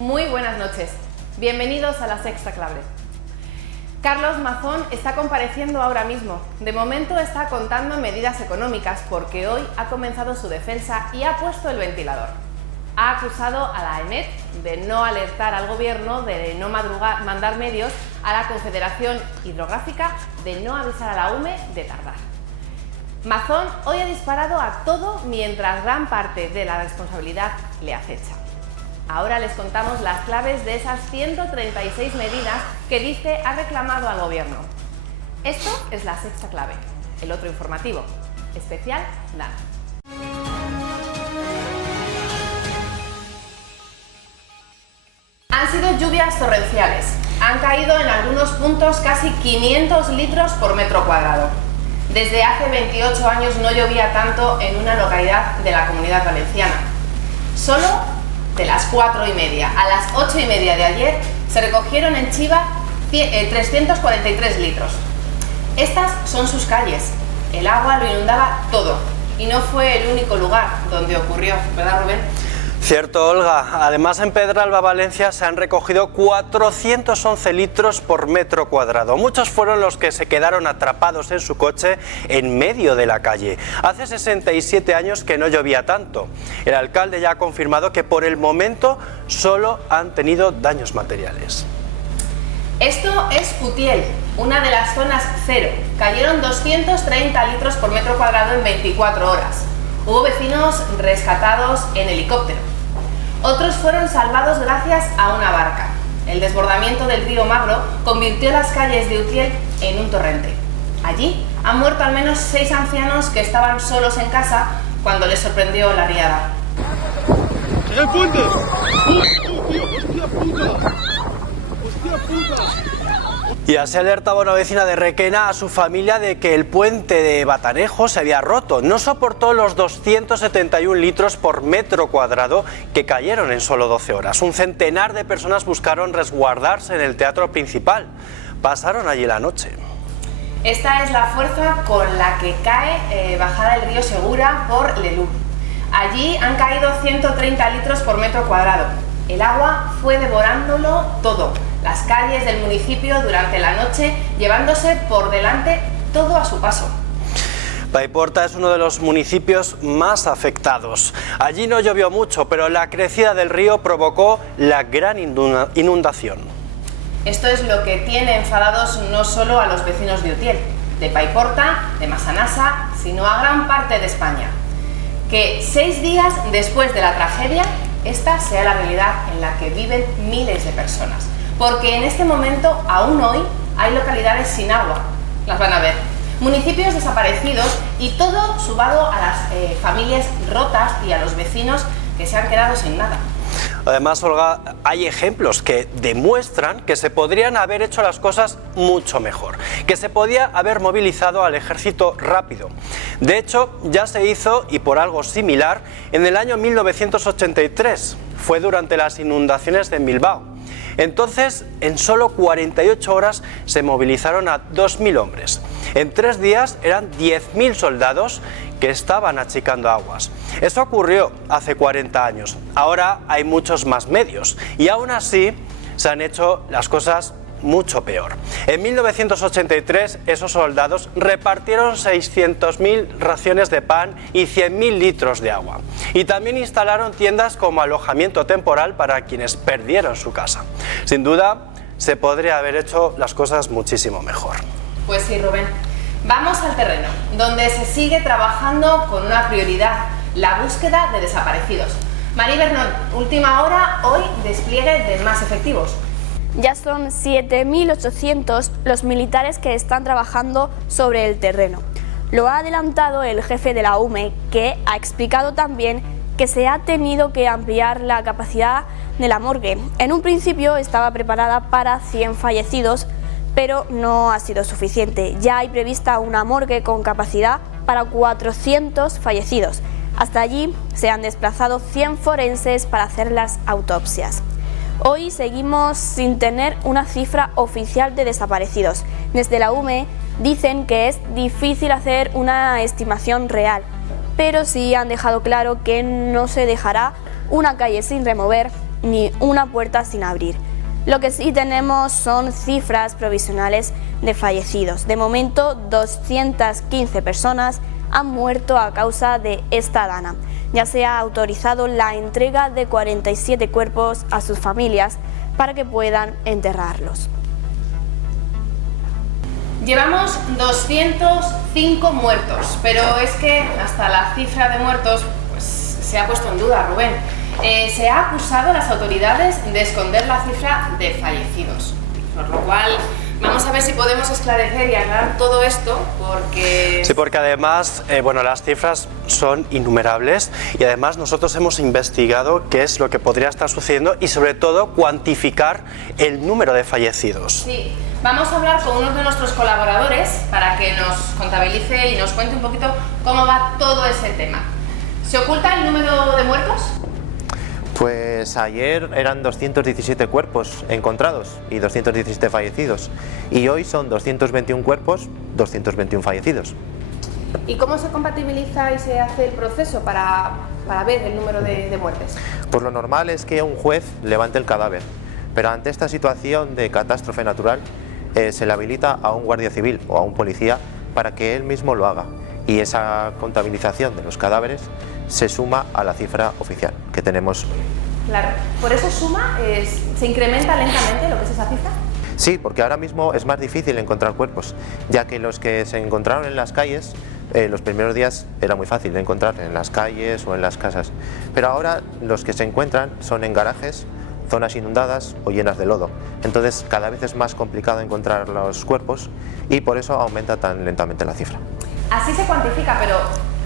Muy buenas noches. Bienvenidos a La Sexta Clave. Carlos Mazón está compareciendo ahora mismo. De momento está contando medidas económicas porque hoy ha comenzado su defensa y ha puesto el ventilador. Ha acusado a la AEMET de no alertar al gobierno, de no mandar medios, a la Confederación Hidrográfica de no avisar a la UME de tardar. Mazón hoy ha disparado a todo mientras gran parte de la responsabilidad le acecha. Ahora les contamos las claves de esas 136 medidas que dice ha reclamado al gobierno. Esto es La Sexta Clave, el otro informativo, especial DANA. Han sido lluvias torrenciales. Han caído en algunos puntos casi 500 litros por metro cuadrado. Desde hace 28 años no llovía tanto en una localidad de la Comunidad Valenciana. Solo de las 4:30 a las 8:30 de ayer se recogieron en Chiva 343 litros. Estas son sus calles. El agua lo inundaba todo y no fue el único lugar donde ocurrió, ¿verdad, Rubén? Cierto, Olga. Además, en Pedralba, Valencia, se han recogido 411 litros por metro cuadrado. Muchos fueron los que se quedaron atrapados en su coche en medio de la calle. Hace 67 años que no llovía tanto. El alcalde ya ha confirmado que por el momento solo han tenido daños materiales. Esto es Utiel, una de las zonas cero. Cayeron 230 litros por metro cuadrado en 24 horas. Hubo vecinos rescatados en helicóptero. Otros fueron salvados gracias a una barca. El desbordamiento del río Magro convirtió las calles de Utiel en un torrente. Allí han muerto al menos 6 ancianos que estaban solos en casa cuando les sorprendió la riada. ¡El puente! ¡Hostia puta! ¡Hostia puta! Y así alertaba una vecina de Requena a su familia de que el puente de Batanejo se había roto. No soportó los 271 litros por metro cuadrado que cayeron en solo 12 horas. Un centenar de personas buscaron resguardarse en el teatro principal. Pasaron allí la noche. Esta es la fuerza con la que cae bajada el río Segura por Lelú. Allí han caído 130 litros por metro cuadrado. El agua fue devorándolo todo. Las calles del municipio durante la noche, llevándose por delante todo a su paso. Paiporta es uno de los municipios más afectados. Allí no llovió mucho, pero la crecida del río provocó la gran inundación. Esto es lo que tiene enfadados no solo a los vecinos de Utiel, de Paiporta, de Massanassa, sino a gran parte de España. Que 6 días después de la tragedia, esta sea la realidad en la que viven miles de personas. Porque en este momento, aún hoy, hay localidades sin agua, las van a ver, municipios desaparecidos y todo sumado a las familias rotas y a los vecinos que se han quedado sin nada. Además, Olga, hay ejemplos que demuestran que se podrían haber hecho las cosas mucho mejor, que se podía haber movilizado al ejército rápido. De hecho, ya se hizo, y por algo similar, en el año 1983, fue durante las inundaciones de Bilbao. Entonces, en solo 48 horas se movilizaron a 2.000 hombres. En 3 días eran 10.000 soldados que estaban achicando aguas. Eso ocurrió hace 40 años. Ahora hay muchos más medios y aún así se han hecho las cosas mucho peor. En 1983 esos soldados repartieron 600.000 raciones de pan y 100.000 litros de agua. Y también instalaron tiendas como alojamiento temporal para quienes perdieron su casa. Sin duda, se podría haber hecho las cosas muchísimo mejor. Pues sí, Rubén. Vamos al terreno, donde se sigue trabajando con una prioridad, la búsqueda de desaparecidos. María Bernón, última hora, hoy despliegue de más efectivos. Ya son 7.800 los militares que están trabajando sobre el terreno. Lo ha adelantado el jefe de la UME, que ha explicado también que se ha tenido que ampliar la capacidad de la morgue. En un principio estaba preparada para 100 fallecidos, pero no ha sido suficiente. Ya hay prevista una morgue con capacidad para 400 fallecidos. Hasta allí se han desplazado 100 forenses para hacer las autopsias. Hoy seguimos sin tener una cifra oficial de desaparecidos. Desde la UME dicen que es difícil hacer una estimación real, pero sí han dejado claro que no se dejará una calle sin remover ni una puerta sin abrir. Lo que sí tenemos son cifras provisionales de fallecidos. De momento, 215 personas han muerto a causa de esta dana. Ya se ha autorizado la entrega de 47 cuerpos a sus familias para que puedan enterrarlos. Llevamos 205 muertos, pero es que hasta la cifra de muertos pues, se ha puesto en duda, Rubén. Se ha acusado a las autoridades de esconder la cifra de fallecidos, por lo cual vamos a ver si podemos esclarecer y aclarar todo esto, porque... Sí, porque además, bueno, las cifras son innumerables y además nosotros hemos investigado qué es lo que podría estar sucediendo y sobre todo cuantificar el número de fallecidos. Sí, vamos a hablar con uno de nuestros colaboradores para que nos contabilice y nos cuente un poquito cómo va todo ese tema. ¿Se oculta el número de muertos? Pues ayer eran 217 cuerpos encontrados y 217 fallecidos y hoy son 221 cuerpos, 221 fallecidos. ¿Y cómo se compatibiliza y se hace el proceso para ver el número de muertes? Pues lo normal es que un juez levante el cadáver, pero ante esta situación de catástrofe natural se le habilita a un guardia civil o a un policía para que él mismo lo haga y esa contabilización de los cadáveres se suma a la cifra oficial que tenemos. Claro, ¿por eso suma? ¿Se incrementa lentamente lo que es esa cifra? Sí, porque ahora mismo es más difícil encontrar cuerpos, ya que los que se encontraron en las calles, los primeros días era muy fácil de encontrar en las calles o en las casas, pero ahora los que se encuentran son en garajes, zonas inundadas o llenas de lodo, entonces cada vez es más complicado encontrar los cuerpos y por eso aumenta tan lentamente la cifra. Así se cuantifica, pero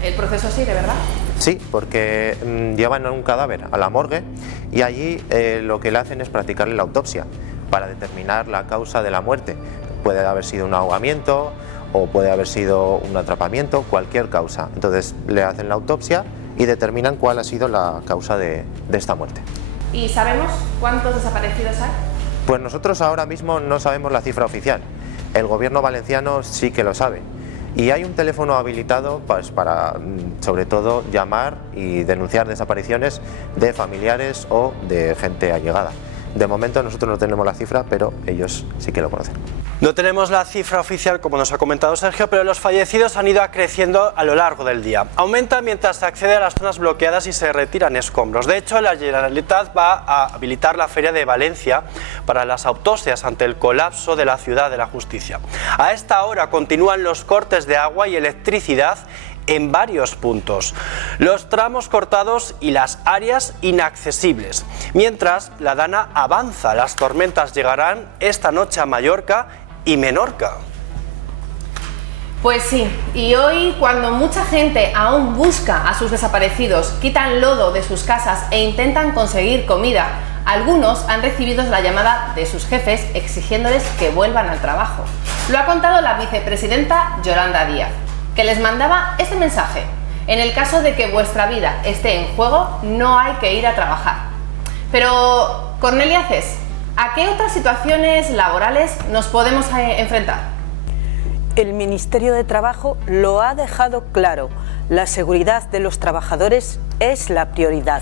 el proceso sigue, ¿verdad? Sí, porque llevan un cadáver a la morgue y allí lo que le hacen es practicarle la autopsia para determinar la causa de la muerte. Puede haber sido un ahogamiento o puede haber sido un atrapamiento, cualquier causa. Entonces le hacen la autopsia y determinan cuál ha sido la causa de esta muerte. ¿Y sabemos cuántos desaparecidos hay? Pues nosotros ahora mismo no sabemos la cifra oficial. El gobierno valenciano sí que lo sabe. Y hay un teléfono habilitado pues, para, sobre todo, llamar y denunciar desapariciones de familiares o de gente allegada. De momento nosotros no tenemos la cifra, pero ellos sí que lo conocen. No tenemos la cifra oficial, como nos ha comentado Sergio, pero los fallecidos han ido creciendo a lo largo del día. Aumenta mientras se accede a las zonas bloqueadas y se retiran escombros. De hecho, la Generalitat va a habilitar la Feria de Valencia para las autopsias ante el colapso de la ciudad de la justicia. A esta hora continúan los cortes de agua y electricidad en varios puntos, los tramos cortados y las áreas inaccesibles. Mientras la dana avanza, las tormentas llegarán esta noche a Mallorca y Menorca. Pues sí, y hoy cuando mucha gente aún busca a sus desaparecidos, quitan lodo de sus casas e intentan conseguir comida, algunos han recibido la llamada de sus jefes exigiéndoles que vuelvan al trabajo. Lo ha contado la vicepresidenta Yolanda Díaz, que les mandaba este mensaje: en el caso de que vuestra vida esté en juego, no hay que ir a trabajar. Pero, Cornelia Cés, ¿a qué otras situaciones laborales nos podemos enfrentar? El Ministerio de Trabajo lo ha dejado claro: la seguridad de los trabajadores es la prioridad.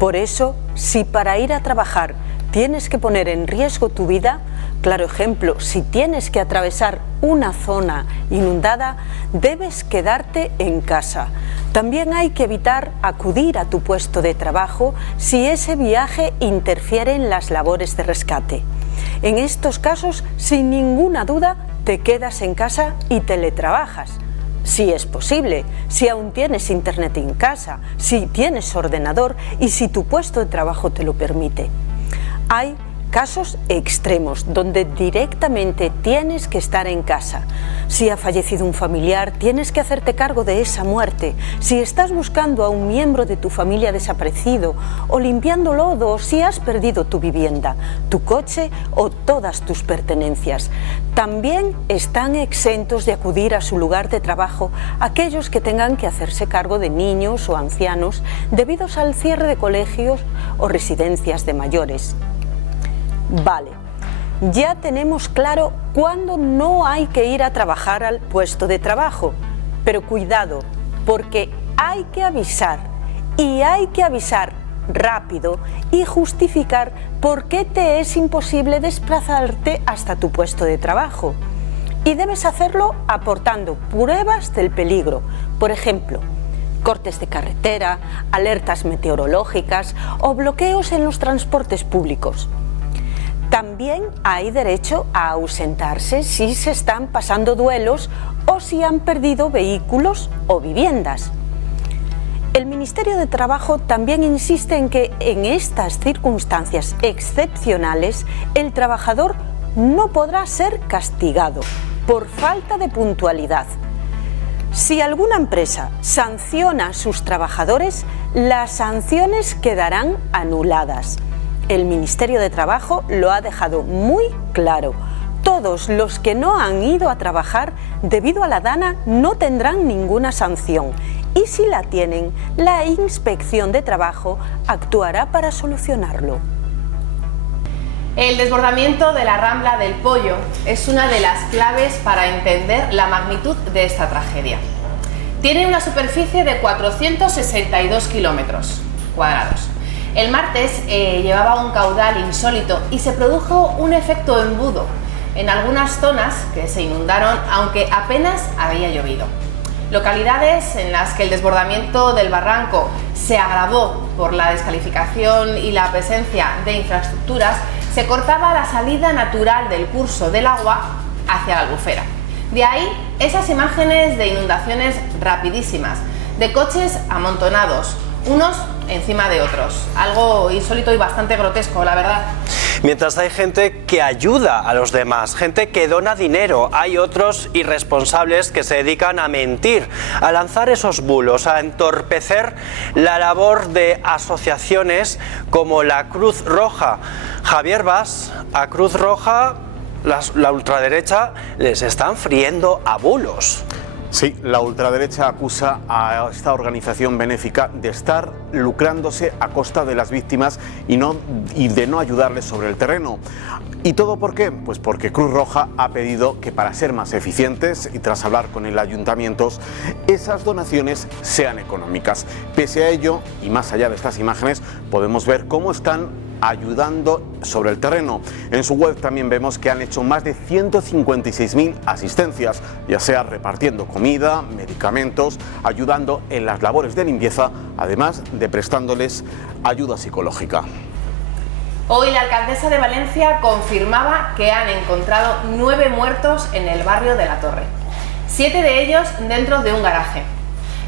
Por eso, si para ir a trabajar tienes que poner en riesgo tu vida, claro ejemplo, si tienes que atravesar una zona inundada, debes quedarte en casa. También hay que evitar acudir a tu puesto de trabajo si ese viaje interfiere en las labores de rescate. En estos casos, sin ninguna duda, te quedas en casa y teletrabajas. Si es posible, si aún tienes internet en casa, si tienes ordenador y si tu puesto de trabajo te lo permite. Hay casos extremos donde directamente tienes que estar en casa. Si ha fallecido un familiar, tienes que hacerte cargo de esa muerte. Si estás buscando a un miembro de tu familia desaparecido o limpiando lodo, o si has perdido tu vivienda, tu coche o todas tus pertenencias. También están exentos de acudir a su lugar de trabajo aquellos que tengan que hacerse cargo de niños o ancianos debido al cierre de colegios o residencias de mayores. Vale, ya tenemos claro cuándo no hay que ir a trabajar al puesto de trabajo, pero cuidado, porque hay que avisar, y hay que avisar rápido y justificar por qué te es imposible desplazarte hasta tu puesto de trabajo. Y debes hacerlo aportando pruebas del peligro, por ejemplo, cortes de carretera, alertas meteorológicas o bloqueos en los transportes públicos. También hay derecho a ausentarse si se están pasando duelos o si han perdido vehículos o viviendas. El Ministerio de Trabajo también insiste en que en estas circunstancias excepcionales el trabajador no podrá ser castigado por falta de puntualidad. Si alguna empresa sanciona a sus trabajadores, las sanciones quedarán anuladas. El Ministerio de Trabajo lo ha dejado muy claro. Todos los que no han ido a trabajar debido a la dana no tendrán ninguna sanción. Y si la tienen, la Inspección de Trabajo actuará para solucionarlo. El desbordamiento de la Rambla del Pollo es una de las claves para entender la magnitud de esta tragedia. Tiene una superficie de 462 kilómetros cuadrados. El martes llevaba un caudal insólito y se produjo un efecto embudo en algunas zonas que se inundaron, aunque apenas había llovido. Localidades en las que el desbordamiento del barranco se agravó por la descalificación y la presencia de infraestructuras, se cortaba la salida natural del curso del agua hacia la albufera. De ahí esas imágenes de inundaciones rapidísimas, de coches amontonados, unos encima de otros. Algo insólito y bastante grotesco, la verdad. Mientras hay gente que ayuda a los demás, gente que dona dinero, hay otros irresponsables que se dedican a mentir, a lanzar esos bulos, a entorpecer la labor de asociaciones como la Cruz Roja. Javier Bas, a Cruz Roja, la ultraderecha les están friendo a bulos. Sí, la ultraderecha acusa a esta organización benéfica de estar lucrándose a costa de las víctimas y de no ayudarles sobre el terreno. ¿Y todo por qué? Pues porque Cruz Roja ha pedido que para ser más eficientes y tras hablar con el ayuntamiento, esas donaciones sean económicas. Pese a ello, y más allá de estas imágenes, podemos ver cómo están ayudando sobre el terreno. En su web también vemos que han hecho más de 156.000 asistencias, ya sea repartiendo comida, medicamentos, ayudando en las labores de limpieza, además de prestándoles ayuda psicológica. Hoy la alcaldesa de Valencia confirmaba que han encontrado 9 muertos en el barrio de La Torre, 7 de ellos dentro de un garaje.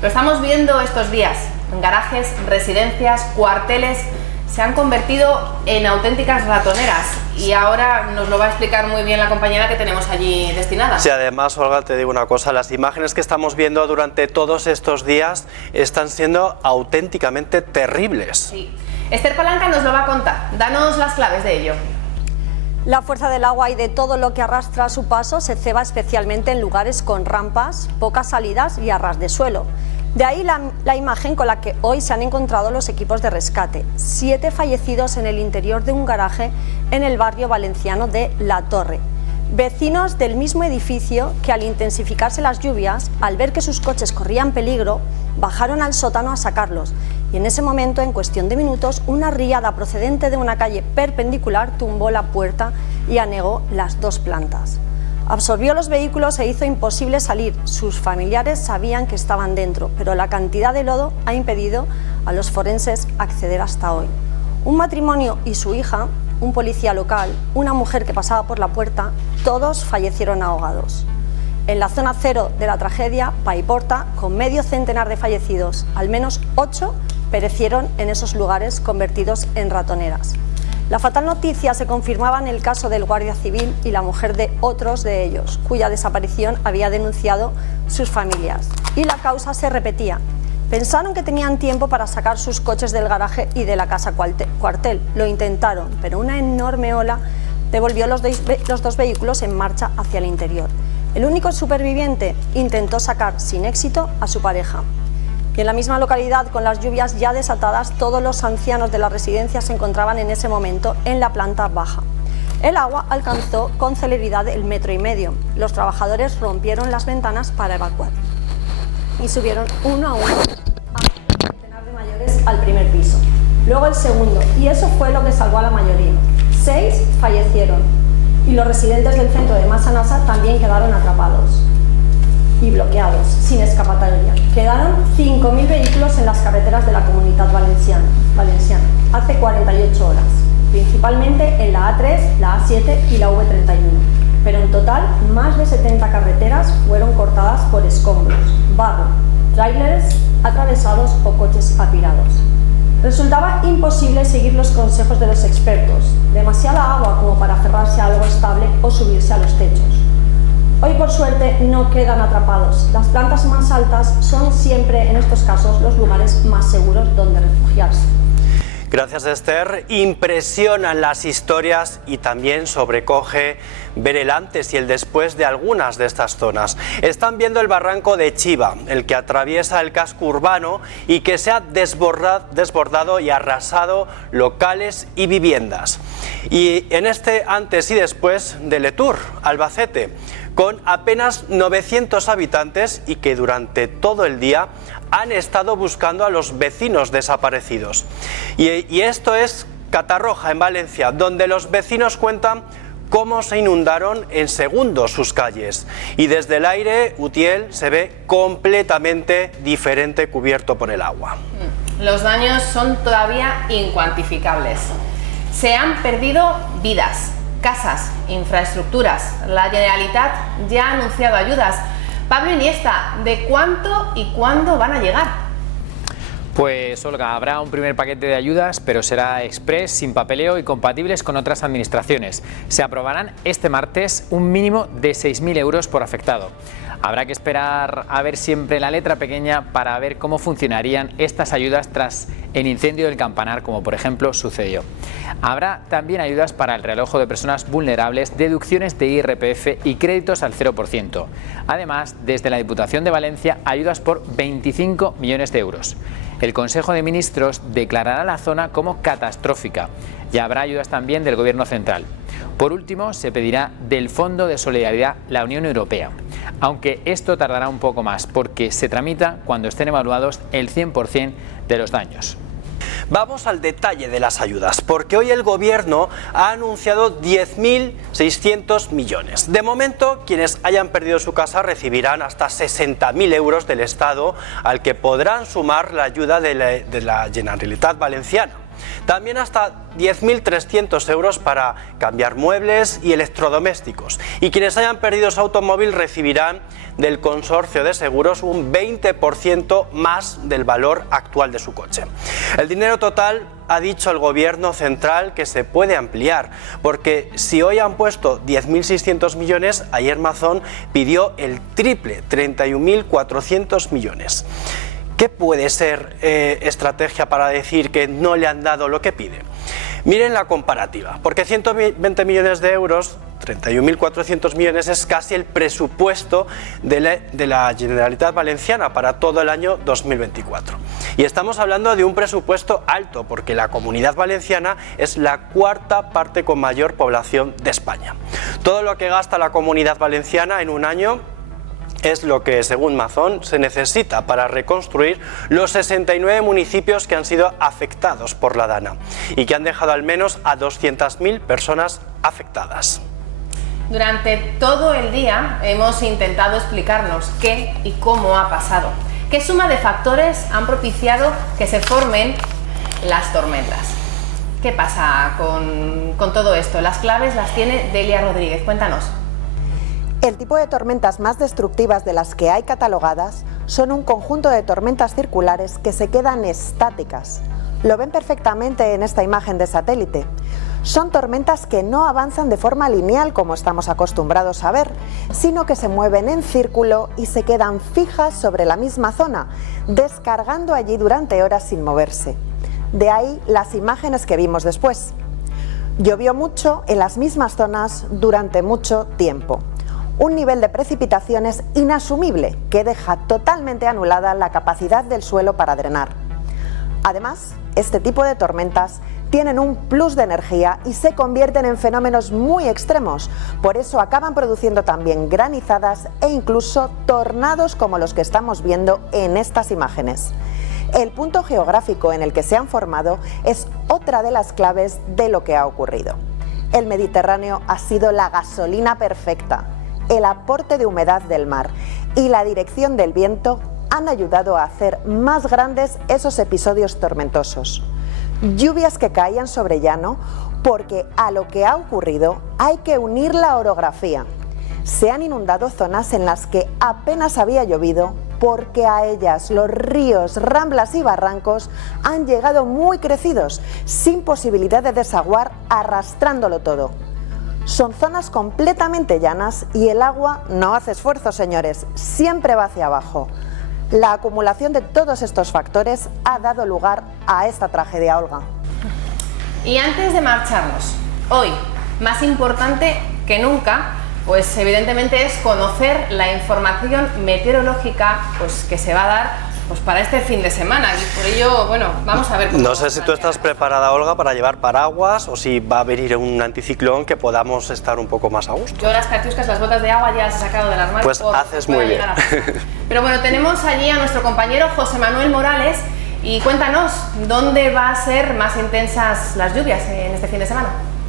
Lo estamos viendo estos días, garajes, residencias, cuarteles se han convertido en auténticas ratoneras y ahora nos lo va a explicar muy bien la compañera que tenemos allí destinada. Sí, además, Olga, te digo una cosa, las imágenes que estamos viendo durante todos estos días están siendo auténticamente terribles. Sí. Esther Palanca nos lo va a contar, danos las claves de ello. La fuerza del agua y de todo lo que arrastra a su paso se ceba especialmente en lugares con rampas, pocas salidas y a ras de suelo. De ahí la imagen con la que hoy se han encontrado los equipos de rescate. 7 fallecidos en el interior de un garaje en el barrio valenciano de La Torre. Vecinos del mismo edificio que al intensificarse las lluvias, al ver que sus coches corrían peligro, bajaron al sótano a sacarlos. Y en ese momento, en cuestión de minutos, una riada procedente de una calle perpendicular tumbó la puerta y anegó las 2 plantas. Absorbió los vehículos e hizo imposible salir. Sus familiares sabían que estaban dentro, pero la cantidad de lodo ha impedido a los forenses acceder hasta hoy. Un matrimonio y su hija, un policía local, una mujer que pasaba por la puerta, todos fallecieron ahogados. En la zona cero de la tragedia, Paiporta, con medio centenar de fallecidos, al menos 8 perecieron en esos lugares convertidos en ratoneras. La fatal noticia se confirmaba en el caso del guardia civil y la mujer de otros de ellos, cuya desaparición había denunciado sus familias. Y la causa se repetía. Pensaron que tenían tiempo para sacar sus coches del garaje y de la casa cuartel. Lo intentaron, pero una enorme ola devolvió los 2 vehículos en marcha hacia el interior. El único superviviente intentó sacar sin éxito a su pareja. Y en la misma localidad, con las lluvias ya desatadas, todos los ancianos de la residencia se encontraban en ese momento en la planta baja. El agua alcanzó con celeridad el 1,5 metros. Los trabajadores rompieron las ventanas para evacuar y subieron uno a uno a un centenar de mayores al primer piso. luego el segundo, y eso fue lo que salvó a la mayoría. 6 fallecieron y los residentes del centro de Massanassa también quedaron atrapados y bloqueados, sin escapatoria. Quedaron 5.000 vehículos en las carreteras de la Comunidad Valenciana hace 48 horas, principalmente en la A3, la A7 y la V31. Pero en total, más de 70 carreteras fueron cortadas por escombros, barro, tráilers atravesados o coches apirados. Resultaba imposible seguir los consejos de los expertos, demasiada agua como para aferrarse a algo estable o subirse a los techos. Hoy, por suerte, no quedan atrapados. Las plantas más altas son siempre, en estos casos, los lugares más seguros donde refugiarse. Gracias, Esther. Impresionan las historias y también sobrecoge ver el antes y el después de algunas de estas zonas. Están viendo el barranco de Chiva, el que atraviesa el casco urbano y que se ha desbordado y arrasado locales y viviendas. Y en este antes y después de Letur, Albacete, con apenas 900 habitantes y que durante todo el día han estado buscando a los vecinos desaparecidos. Y esto es Catarroja, en Valencia, donde los vecinos cuentan cómo se inundaron en segundos sus calles. Y desde el aire, Utiel se ve completamente diferente, cubierto por el agua. Los daños son todavía incuantificables. Se han perdido vidas, casas, infraestructuras. La Generalitat ya ha anunciado ayudas. Pablo Iniesta, ¿de cuánto y cuándo van a llegar? Pues Olga, habrá un primer paquete de ayudas, pero será express, sin papeleo y compatibles con otras administraciones. Se aprobarán este martes un mínimo de 6.000 euros por afectado. Habrá que esperar a ver siempre la letra pequeña para ver cómo funcionarían estas ayudas tras el incendio del Campanar, como por ejemplo sucedió. Habrá también ayudas para el realojo de personas vulnerables, deducciones de IRPF y créditos al 0%. Además, desde la Diputación de Valencia, ayudas por 25 millones de euros. El Consejo de Ministros declarará la zona como catastrófica y habrá ayudas también del Gobierno central. Por último, se pedirá del Fondo de Solidaridad la Unión Europea, aunque esto tardará un poco más porque se tramita cuando estén evaluados el 100% de los daños. Vamos al detalle de las ayudas, porque hoy el Gobierno ha anunciado 10.600 millones. De momento, quienes hayan perdido su casa recibirán hasta 60.000 euros del Estado, al que podrán sumar la ayuda de la Generalitat Valenciana. También hasta 10.300 euros para cambiar muebles y electrodomésticos. Y quienes hayan perdido su automóvil recibirán del consorcio de seguros un 20% más del valor actual de su coche. El dinero total, ha dicho el Gobierno central, que se puede ampliar, porque si hoy han puesto 10.600 millones, ayer Mazón pidió el triple, 31.400 millones. ¿Qué puede ser estrategia para decir que no le han dado lo que pide? Miren la comparativa, porque 120 millones de euros, 31.400 millones, es casi el presupuesto de la Generalitat Valenciana para todo el año 2024. Y estamos hablando de un presupuesto alto, porque la Comunidad Valenciana es la cuarta parte con mayor población de España. Todo lo que gasta la Comunidad Valenciana en un año es lo que, según Mazón, se necesita para reconstruir los 69 municipios que han sido afectados por la Dana y que han dejado al menos a 200.000 personas afectadas. Durante todo el día hemos intentado explicarnos qué y cómo ha pasado. ¿Qué suma de factores han propiciado que se formen las tormentas? ¿Qué pasa con todo esto? Las claves las tiene Delia Rodríguez. Cuéntanos. El tipo de tormentas más destructivas de las que hay catalogadas son un conjunto de tormentas circulares que se quedan estáticas. Lo ven perfectamente en esta imagen de satélite. Son tormentas que no avanzan de forma lineal como estamos acostumbrados a ver, sino que se mueven en círculo y se quedan fijas sobre la misma zona, descargando allí durante horas sin moverse. De ahí las imágenes que vimos después. Llovió mucho en las mismas zonas durante mucho tiempo. Un nivel de precipitaciones inasumible que deja totalmente anulada la capacidad del suelo para drenar. Además, este tipo de tormentas tienen un plus de energía y se convierten en fenómenos muy extremos, por eso acaban produciendo también granizadas e incluso tornados como los que estamos viendo en estas imágenes. El punto geográfico en el que se han formado es otra de las claves de lo que ha ocurrido. El Mediterráneo ha sido la gasolina perfecta. El aporte de humedad del mar y la dirección del viento han ayudado a hacer más grandes esos episodios tormentosos. Lluvias que caían sobre llano porque a lo que ha ocurrido hay que unir la orografía. Se han inundado zonas en las que apenas había llovido porque a ellas los ríos, ramblas y barrancos han llegado muy crecidos, sin posibilidad de desaguar, arrastrándolo todo. Son zonas completamente llanas y el agua no hace esfuerzo, señores, siempre va hacia abajo. La acumulación de todos estos factores ha dado lugar a esta tragedia, Olga. Y antes de marcharnos, hoy, más importante que nunca, pues evidentemente es conocer la información meteorológica pues, que se va a dar pues, para este fin de semana. Y por ello, bueno, vamos a ver cómo... No sé si tú estás preparada, Olga, para llevar paraguas o si va a venir un anticiclón que podamos estar un poco más a gusto. Yo las catiuscas, las botas de agua ya las he sacado del armario. Pues haces muy bien. Pero bueno, tenemos allí a nuestro compañero José Manuel Morales y cuéntanos, ¿dónde va a ser más intensas las lluvias en este fin de semana?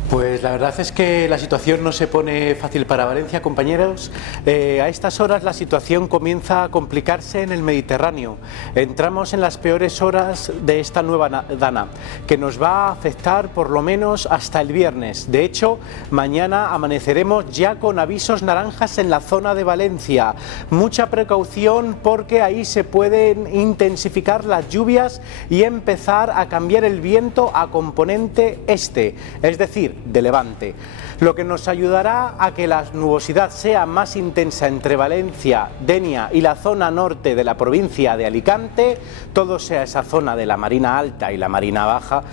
Pues la verdad es que la situación no se pone fácil para Valencia, compañeros. A estas horas la situación comienza a complicarse en el Mediterráneo. Entramos en las peores horas de esta nueva dana, que nos va a afectar por lo menos hasta el viernes. De hecho, mañana amaneceremos ya con avisos naranjas en la zona de Valencia. Mucha precaución porque ahí se pueden intensificar las lluvias y empezar a cambiar el viento a componente este, es decir, de levante, lo que nos ayudará a que la nubosidad sea más intensa entre Valencia, Denia y la zona norte de la provincia de Alicante, todo sea esa zona de la Marina Alta y la Marina Baja.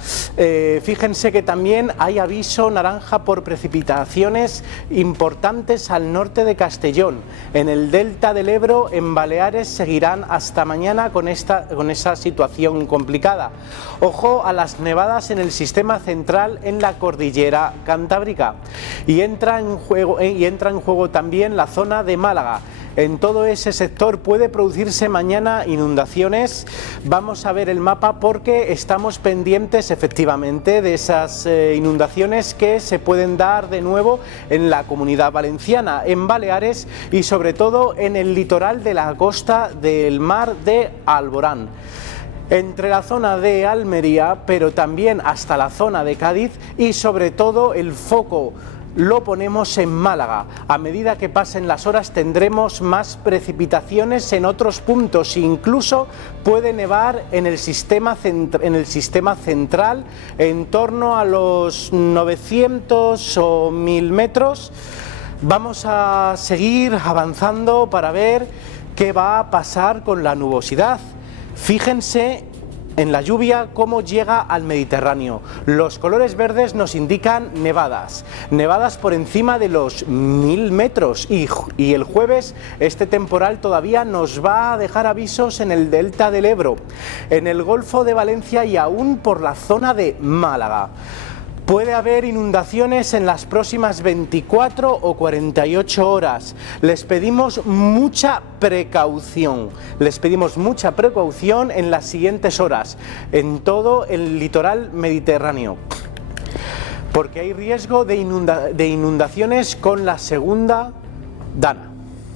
Fíjense que también hay aviso naranja por precipitaciones importantes al norte de Castellón. En el delta del Ebro, en Baleares, seguirán hasta mañana con esa situación complicada. Ojo a las nevadas en el sistema central en la cordillera cantábrica. Y entra en juego también la zona de Málaga. En todo ese sector puede producirse mañana inundaciones. Vamos a ver el mapa porque estamos pendientes efectivamente de esas inundaciones que se pueden dar de nuevo en la Comunidad Valenciana, en Baleares y sobre todo en el litoral de la costa del mar de Alborán. Entre la zona de Almería, pero también hasta la zona de Cádiz y sobre todo el foco lo ponemos en Málaga. A medida que pasen las horas tendremos más precipitaciones en otros puntos, incluso puede nevar en el sistema central en torno a los 900 o 1000 metros. Vamos a seguir avanzando para ver qué va a pasar con la nubosidad. Fíjense en la lluvia cómo llega al Mediterráneo. Los colores verdes nos indican nevadas por encima de los 1000 metros y el jueves este temporal todavía nos va a dejar avisos en el delta del Ebro, en el Golfo de Valencia y aún por la zona de Málaga. Puede haber inundaciones en las próximas 24 o 48 horas. Les pedimos mucha precaución en las siguientes horas, en todo el litoral mediterráneo, porque hay riesgo de inundaciones con la segunda dana.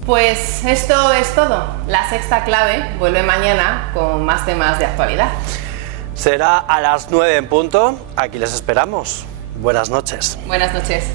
Pues esto es todo. La Sexta Clave vuelve mañana con más temas de actualidad. Será a las 9 en punto. Aquí les esperamos. Buenas noches. Buenas noches.